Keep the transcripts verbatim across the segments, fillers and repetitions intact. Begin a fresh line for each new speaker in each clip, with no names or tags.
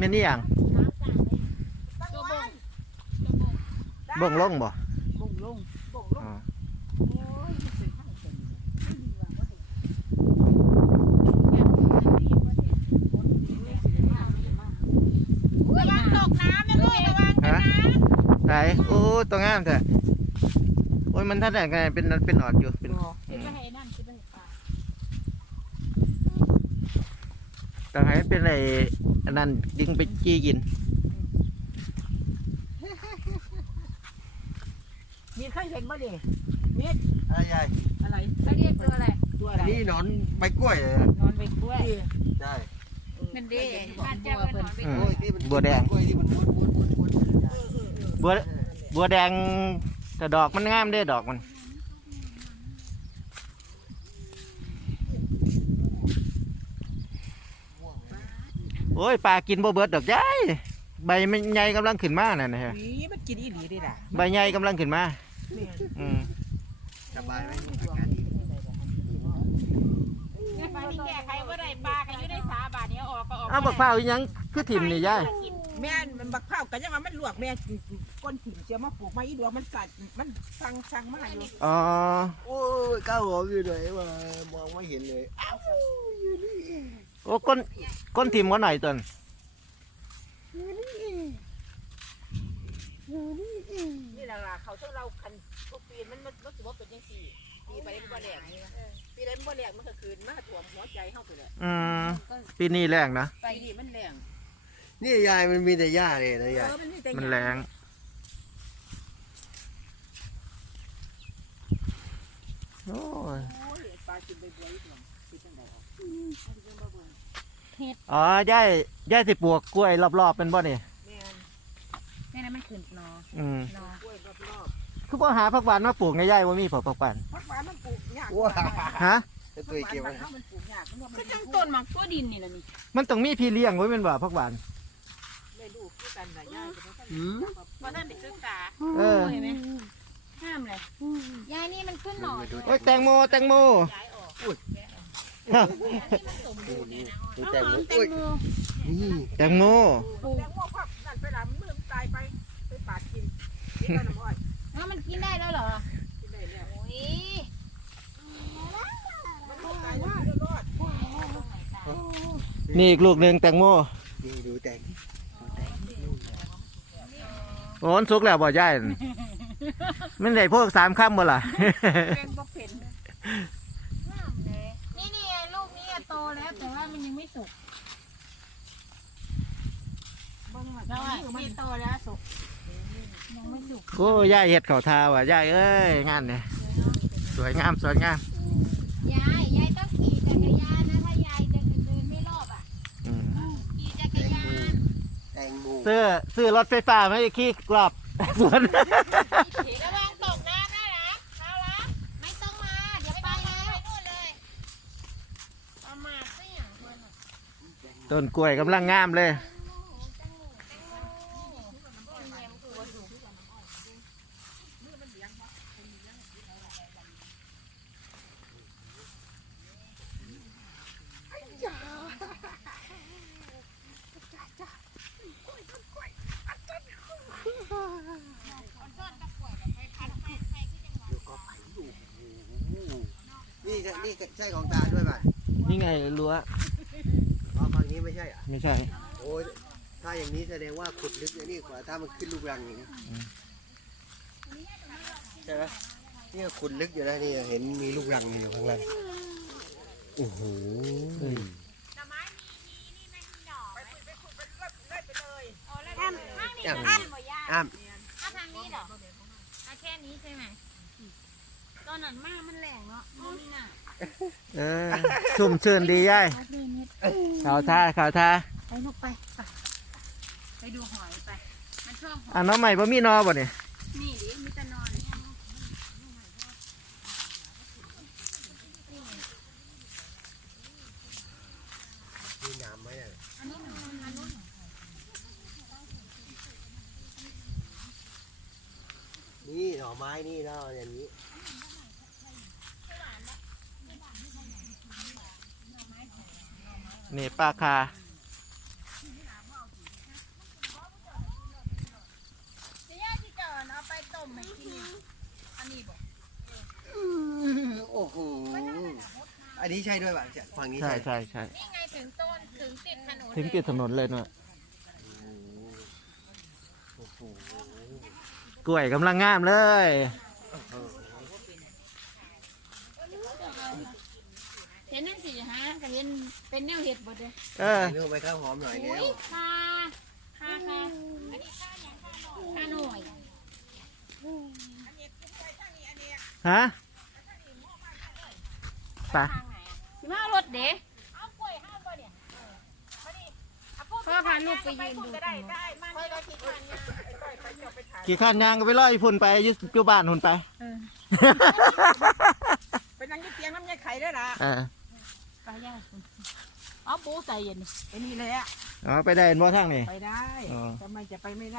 ม่นี่อย่างเบิ่งลงบ่
บ่งลงบ่งลงโอ้ยมันเป็นข้างเป็น
ระวังตกน้ำนะลูกระวังนะ
ไหนโอ้ตัวงามแท้โอ้ยมันท่าแต่ไงเป็นเป็นออดอยู่เป็นแต่ให้เป็นอะไรอันนั้นดึงไปจี้กิน
มีใครเห็นบ่ดิมี
อะไรใหญ่
อะไร
เขาเรียกตัวอะไร
ตัวอะไร
นี่หนอนใบกล้วยเลย
นอนใบกล้วย
ใช่
มันดีบ้านเจ้าเป็นหนอนใบกล้วย
บัวแดง
กล้วยที่มันม้วนม้วนม้วนม้วน
บัวบัวแดงแต่ดอกมันงามเด้ดอกมันโอ้ยปลากินบ่เบิดดอกใหญ่ใบมันใหญ่กำลังขึ้นมาน่ะนะฮะ
มันกินอีหลีได้ล่ะ
ใบใหญ่กำลังขึ้นมาอืม
สบายไหม
ปลาที่แก่ใครว่าได้ปลาใครอยู่ในสาบาทนี้ออกก็ออก
อ้าวบักพร้าวยังคือถิ่มนี่ยาย
แม่มันบักพร้าวกันยังว่ามันลวกแม่ก้นถิ่มเสียมาปลูกมาอีดวงมันกัดมันสั่งสั่งมาอยู่
อ๋อ
โอ้ยก้าวหัวอยู่ไหนวะมองไม่เห็นเลยอ้าวอยู่นี่
โอ้ก้นก้นถิ่มก็หน่อยตน
นี่แหละเขาช่วยเราคันทุกปีมันมันรู้สึกว่าเป็นยังสี่ปีไปเป็นบ่แหลกปีใดมันบ่แหลกมันก็คืนมาถ่วมหัวใจเข้าไปเลย
อืมปีนี้แรงนะ
ปีนี้มันแรง
นี่ยายมันมีแต่หญ้าเลยนะยาย
มันแรงโอ้ย
ปลากินใบบัวอีกหน่อยกินจังได๋
อ๋อย่ายย่ายสิปลูกกล้วยรอบๆเป็นบ่นี่
แม่นั่นมันขึ้นนอ
อืม
นอกล้วยรอบ
ๆคือพ่อหาผักหวานมาปลูกในย่ายว่ามีผักผักหวาน
ผักหวานมันปลูกยาก
ฮะ
ตัวเกี่ยว
มันปลูกยาก
ก็จังต้นหมากตัวดินนี่แหละนี่
มันต้องมีพี่เลี้ยงไว้เป็นบ่ผักหวาน
ได้ลูกคือกันน่ะยาย
อืม
ว่าท่านได้ศึกษา
เออ
เห็นไหมห้ามเลยยายนี่มันขึ้นหน่อ
โอ้ยแตงโมแตงโม
ดูแตงโม
แตงโม
แตงโม
ปลูกแตงโมพักนั่นไปหลังมือมันตายไปไปปาดกินกินได้น้ำอ้อย
อ้าวมันกินได้แล้วเหรอ
กินได้แล้ว
โอ้ย
มันตายแล้วรอด
นี่อีกลูกหนึ่งแตงโม
นี่ดูแตง
โอ้นสุกแล้วบ่ย่ายมันได้พวกสามค่ำบ่ล่ะ
เป็นบ่เป็น
นี่นี่ลูกนี้โตแล้วแต่ว่ามันยังไม่สุกแล้วอ่ะนี่โตแล้วสุกยังไม่สุก
โอ้ย่ายเห็ดเขาทาว่ะย่ายเอ้ยงานเนี่ยสวยงามสวยงาม
ยายยายต้องขี่จักรยานนะถ้ายายจะเดินไม่รอบอ่ะขี่จักรยาน
แตงโม
ซื้อซื้อรถไฟฟ้าไม่ขี่กรอบสวน
ระวังตกน้ำนะนะเอาละไม่ต้องมาเดี๋ยวไปแล้วนู่นเลยประมาทสิอย่างคน
ต้นกล้วยกำลังงามเลย
นี่นี่ใช่ของตาด้วยป่ะ
นี่ไงรั้ว
อ๋อฝั่งนี้ไม่ใช่อ่ะ
ไม่ใช่
โอ้ยถ้าอย่างนี้แสดงว่าขุดลึกนะนี่กว่าถ้ามันขึ้นลูกรังอย่างนี้ใช่ไหมนี่ขุดลึกอยู่นะนี่เห็นมีลูกรังอยู่ข้างล่างโอ้โห
อ้ามอ้ามอ้ามทางนี้เหรอแค่นี้ใช่ไหมตอนนั้นมากมันแรงเนาะนี่น่ะ
เออชุ่มชื่นดีย่ายข่าวท่าข่าวท่า
ไปลูกไปไปไปดูหอยไปมันชอบหอย
อ่ะน้องใหม่บ่มีนอบ่เนี่ย
นี่ดิมีแต่นอน
มีน้ำไหมอ่ะนี่หน่อไม้นี่แล้วอย่างนี้
นี่ปลาคา
มให้กินอันนี้บอก
โอ้โหอันนี้ใช่ด้วยป่ะฝั่งนี้
ใช่
ใช่
ใช่ใช่
นี่ไงถึงต้นถึงติดถนน
ถึงติดถนนเลยเนาะ
โอ้โห
กล้วยกำลังงามเลย
เห็นนั่นสิฮะก็เห็นเป็นแนวเห็ดหมดเลย
เออ
เรื่องไปข้าวหอมหน่อย
อุ้
แล้ว
ยคาคาคาอันนี้คาอย่างคาหน่อย
ฮะไป
ทางไหนอ่ะสิมารถเด็กเอากล้วยห้ามป่ะเนี่ยพ่อพาลูกไปยืนดูตรงนู้น
ค่อยก็คิดว่าเนี่ยไอ้ก้อยไปเที่ยวไปถ่าย
ขี่ข้านยางก็ไปล่อยพุ่นไปอยุอยู่บ้านหุ่นไป
เออ
ไปนั่งอยี่เตียงน้ำยายไข่ได้ละ
เออ
ไปย่าคุณเอาปูใส่เย็น
ไอ้นี่แหละ
อ๋อไปได้เห็นบ่ทางนี่
ไปได้
อ๋อ
ทำไมจะไปไม่ได้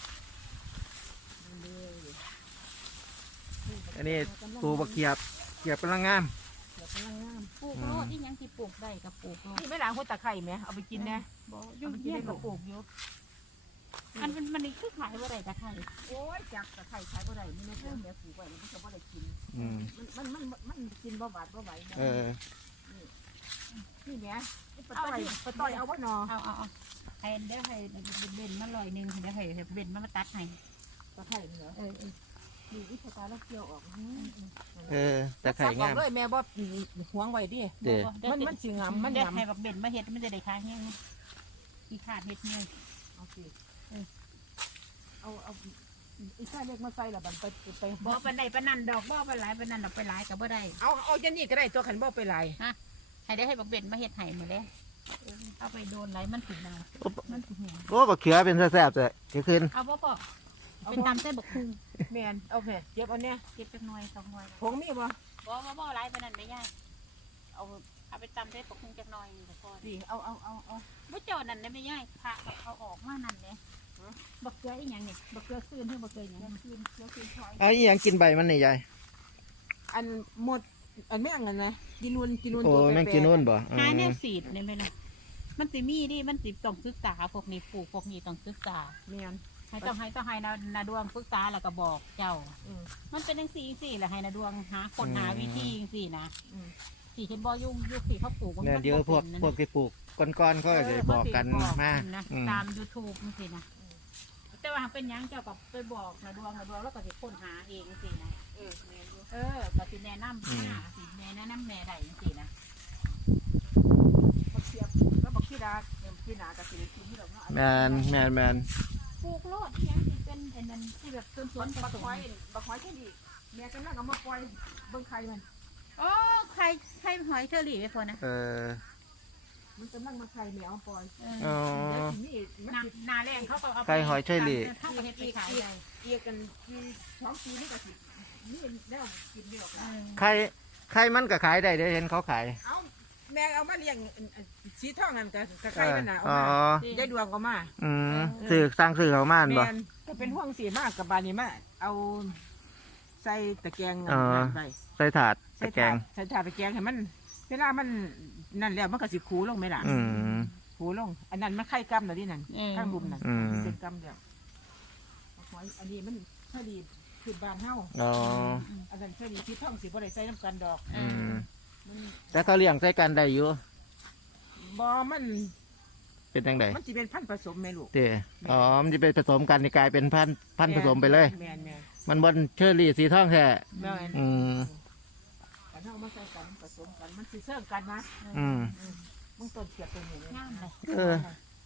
อันนี้ปลูกบักเขียบเขียบกำลังงาม
เดี๋ยวกำลังงาม
ปลูกโลดที่ยังที่ปลูกได้กับปลูกโลด
นี่ไม่ล้างหัวตะไคร่ไหมเอาไปกินนะ
บ่อ
เอา
ยุ่ง
ไปกิน
เยี่ย
ได้
ม
กับปลูกอยู่
อันมันมันนี่คือขายว่าไรตะไคร้
โอ้ยจากตะไคร่ใช้บ่ได้นี่ไม่เพิ่มเดี๋ยวปลูกไว้แล้วมันจะบ่ได้กิน
อืม
มันมันมันมันกินบ่หวานบ่ไหวนะ
เออ
นี่แหม่ปลาต้อยปลาต้อยเอาบ่หนอ
เอาเอาเอาให้เดี๋ยวให้เบนมาลอยหนึ่งเดี๋ยวให้เบนมามาตัดให้
ตะไคร่เหรอ
เออเออ
นี่วิชาการแล้วเกี่ยวออก
เออตะไคร่
ซักออง
าก ม
เลยแม่บ่หวงไว้ดิ
เด้อ
มันมันสิงามมัน
เดี๋ยว
งาม
ให้บักเบนมาเฮ็ดมันจะได้ขายเงี้ยอีขาดเฮ็ดเงี้ย
เอาสิเอาเอาอีกแค่เล็กมาใส่ละบันไปไป
บ่ปันใดปันนั่นดอกบ่ปันหลายปันนั่นดอกไปหลายกับบ่ได้
เอาเอาจะนี่ก็ได้ตัวขันบ่ไปลาย
ให้ได้ให้บักเบนมาเฮ็ดให้หมดเลยเอาไปโดนไรมันถึงนามันถึงหัว
โอ้บักเขือเป็นแซ่บๆเลยเดี๋ยวคืน
เอาบ่พ่อเป็นตามเส้นบักคุง
แม่นเอาแม่เก็บเอาเนี่ย
เก็บเป็นหน่วยสองหน่วย
ผงมีบ่
บ่บ่บ่หลายปานนั้นไม่ยากเอาเอาไปตำเส้นบักคุงจักหน่อยก็พอ
สิเอาเอาเอาเอา
บ่เจ้านั่นได้ไม่ยากพระเอาออกมานั่นเด้บักเกลืออีหยังนี่บักเกลือซื่นเฮาบักเกลือหยัง
คืนเดี๋ยวคืนถอย
เอาอีหยังกินใบมันนี่ยาย
อันหมดอันแม่งอันนะกินนูนกินนูน
โอ้
ตัว
แม่งกินนู่นบ่อื
หาม แนวสีดนี่แม่นมันสิมีดิมันสิต้องศึกษาพวกนี้ปลูกพวกนี้ต้องศึกษา
แม่น
ให้ต้องให้ต้องให้นานาดวงศึกษาแล้วก็บอกเจ้า
อืม
มันเป็นจังซี่จังซี่แหละให้นาดวงหาคนหาวิธีจังซี่นะ
อืม
สิเห็นบ่ยุ่งยุคที่เขาปลูก
เนี่ยเดี๋ยวพวกพวกที่ปลูกก้อนๆเขาก็จะบอกกันมา
นะ
อืม
ตาม YouTube จังซี่นะแต่ว่าเป็นหยังเจ้าก็ไปบอกนาดวงนาดวงแล้วก็สิค้นหาเองจังซี่นะ
เออแม่นอยู่
เออก็สิแนะนำหาสิแนะนำแม่ได้จังซี่นะ
บักเสียบแล้วบักขี้ดาเอ็มขี้หนากับสิกินที่ดอกเนาะ
แมนแมนแมน
ปลูกโลดที่ยังสิเป็นอันนั้นที่แบบสวนๆผ
บัก
สม
หอยบักหอยแค่นี้แม่กำลังเอามาปล่อยเบิ่งไข่มัน
โอ้ใครใครหอยเชอรี่ไว้พอนะ
เออ
มันกำลังมาไข่แมวปล่อย
เออ
อ๋อ
เดี๋ยวทีนี้มัน
นา
สิ
นาแรงเขาก็เอา
ไข่หอยเชอรี่
เขาก็เฮ็ดไปขายได้
เอียกันที่สองปีนี่ก็สินี่แล้วกินไม่หรอก
เอ
นะ
อ
ใครใครมันก็ขายได้เดี๋ยวเห็นเขาขาย
เอาแม่เอามาเลี้ยงสีทองนั่นกับกับไข่มันน่ะเอา
อ๋อ
มาได้ดวงก็มา
อืมสื่อสร้างสื่อเขามานบ่
แม่นก็เป็นห่วงสีมากกับบานนี้มาเอาใส่ตะแกรง
อ๋อ
นั่นไป
ใส่ถาด
ใส่
ตะแกรง
ถาดใส่ถาดตะแกรงให้มัน เวลามันนั่นแล้วมันก็สิคูลงไหมล่ะ
อืม
คูลง อันนั้นมันไข่กำเหรอที่นั่น
เออ
ข้างบุมนั่น
อืม
เป็นกำเดียวหอยอันนี้มันพอดีคือบานเฮา
อ๋อ
อันนั้นพอดีที่ท่องสิบ่ได้ใส่น้ำกันดอก
อืม
มัน
แต่เขาเลี้ยงใส่กันได้อยู่
บ่มัน
เป็นจังได
มันสิเป็นพันธุ์ผสมแม่ลูก
เด้อ๋อมันจะไปผสมกันนี่กลายเป็นพันธุ์พันธุ์ผสมไปเลย
แม่นแม่น
มันบนเชอรี่สีทองแท้
แม่น
อืม
กันเฮามาใส่กันผสมกันมันสิเสริมกันนะ
อืม
มึงต้นเกียบตัวนี้เลย
งามเลย
เออ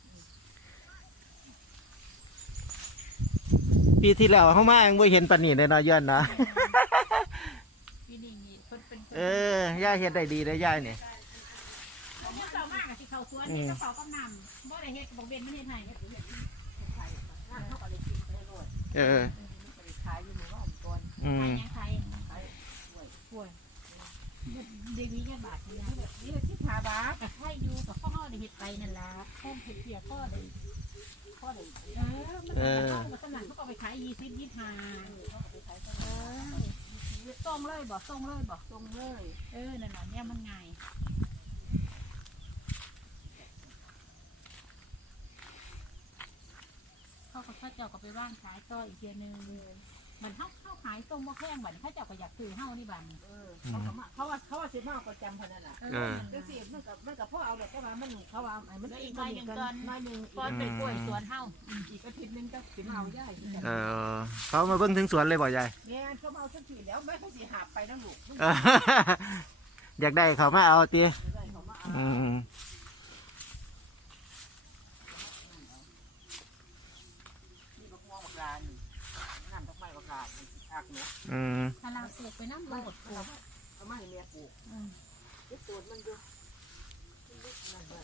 ปีที่แล้วเขามายังไม่เห็นปานนีเลยเนาะย้อนเนาะ
พี่นี่มีเพิ่นเป็น
เออย่าเฮ็ดได้ดีเลยย่าเนี่ย
ผมเจ้ามากอะที่เขาสวนนี่เขาเขากำนำบ่ได้เฮ็ดบอกเบนไม่เฮ็ดให้เฮ็ดเฮ็ด
เขาก็เลยกินไปโลด
เออ
มันก็เลยขายอยู่หมู่บ้านก่อน
อื
ใคร
ม
ยังใคร
ขายกล้วย
ป่วยเด็กนี้กันบาทเดียว
นี่ที่ทาบา
ใครอยู่กับพ่อได้เฮ็ดไปนั่นล่ะพ่อเฮ็ดเพียพ่อได้พ่อได้เออมันก็นั่นเขาก็ไปขายยี่สิบยี่ห้าเออส่งเลยบ่ส่งเลยบ่
ตรงเลย
เออนั่นน่ะเนี่ยมันง่ายเขาก็เขาเจ้าก็ไปว่างขายต่ออีกเทียนึงเหมือนเฮาเฮาขายตรงบ่แพงบัดนี้เขาเจ้าก็อยากซื้อเฮานี่บัดนี้
เออเขาก็มาเขาว่าเขาว่าสิมาเอาประจำพนันน่ะ
เออ
จังซี่มันก็มันก็พอเอาแหละแต่ว่ามันเขาว่าไอ้มัน
แล้วอี
อี
ก
ก
หน่อยหนึ่งก่อน
น้อยหนึง
ก่อนเป็นกล้วยสวนเฮา
อีกอาทิตย์หนึงก็สิมาเอาย่าย
เออเขามาเบิ่งถึงสวนเลยบ่ยาย
แม่นเขามาเอาจังซี่แล้วแม่เขาสิหาบไปแล้วลูก
เออ อยากได้เขามาเอาตี
ได้เขามาเอา
อืม
นี่บักม่วงบักลานน้ำดอกไม้บักลานอักเนาะ
อืม
ถ้าเราปลูกไปน้ำโลดปลูก
เอามาให้แม่ปลูก
อืม
ไอ้สูตรมันดูนั่นเลย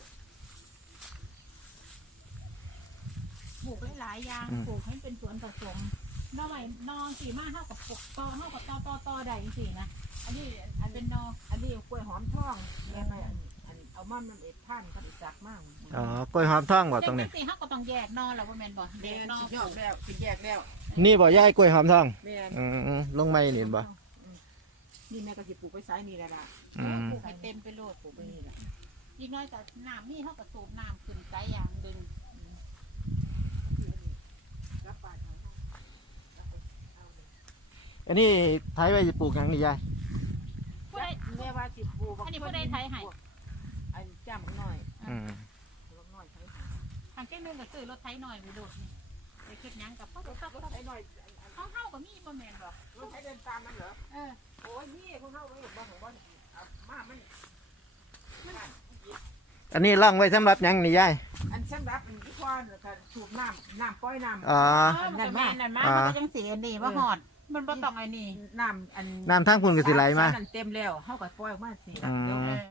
ปลูกหลายๆอย่างปลูกให้เป็นสวนผสมนอใหม่นอสีมาเท่ากับปลูกตอเท่ากับตอตอตอใดสินะอันนี้อันเป็นนอ
อันนี้กล้วยหอมทองแม่ไปอันอันเอามันมันเอ็ดท่านเขาได้ซักมาก
อ๋อกล้วยหอมทองบ่ตรงนี้
จัสิเฮาก็ต้องแยกนอแล้วว่าแม่นบ่แย
แม่
ก
น
นอ
สิยอดแล้วสิแยกแล้ว
นี่บ่ยายกล้วยหอมทอง
แม่น
อืมลงไม่นี่บ่
นี่แม่ก็สิปลูกไปซ้ายนี่แหละล่ะ
อืม
ปลูกให้เต็มไปโลดปลูกไปนี่แหละอีกน้อยแต่น้ำนี่เฮาก็สูบน้ำขึ้นไกลอย่างดึง
รับปากเขา
อันนี้ไทยไว้จะปลูกหยังนี่ยาย
ผู้ใด
แม่ว่าสิปลูก
อันนี้ผู้ใดไทยให้
อันจ้ำบักน้อย
อืม
บักน้อยไทยหา
ทางเจ้าหนึงก็ซื้อรถไถหน่อยไปโดดนี่ไปเฮ็ดหยังกับเขาก็เขา
รถไถหน่อย
เขาเฮาก็มีบ่แม่นบ่
รถไถเดินตามมันเหรอ
เออ
โอ้ยนี่ของเขาไว้บ้านของบ้านเอามามัน
อันนี้ล่องไว้สำหรับหยังนี่ยาย
อันฉันรับอันที่พ่อเนี่ยค่ะสูบน้ำน้ำป้อยน้ำ
อ๋อ
เออมันก็แม่นนั่นมา
อ่ามั
มันก็จังสิอันนี้บ่ฮอดมันบ่ต้องไอ้นี่
น้ำอัน
น้ำทางพุ่นก็สิไหลมา
นเต็มแล้วเขาก็ปล่อยออกมาสิ
อืม
เดี๋ยว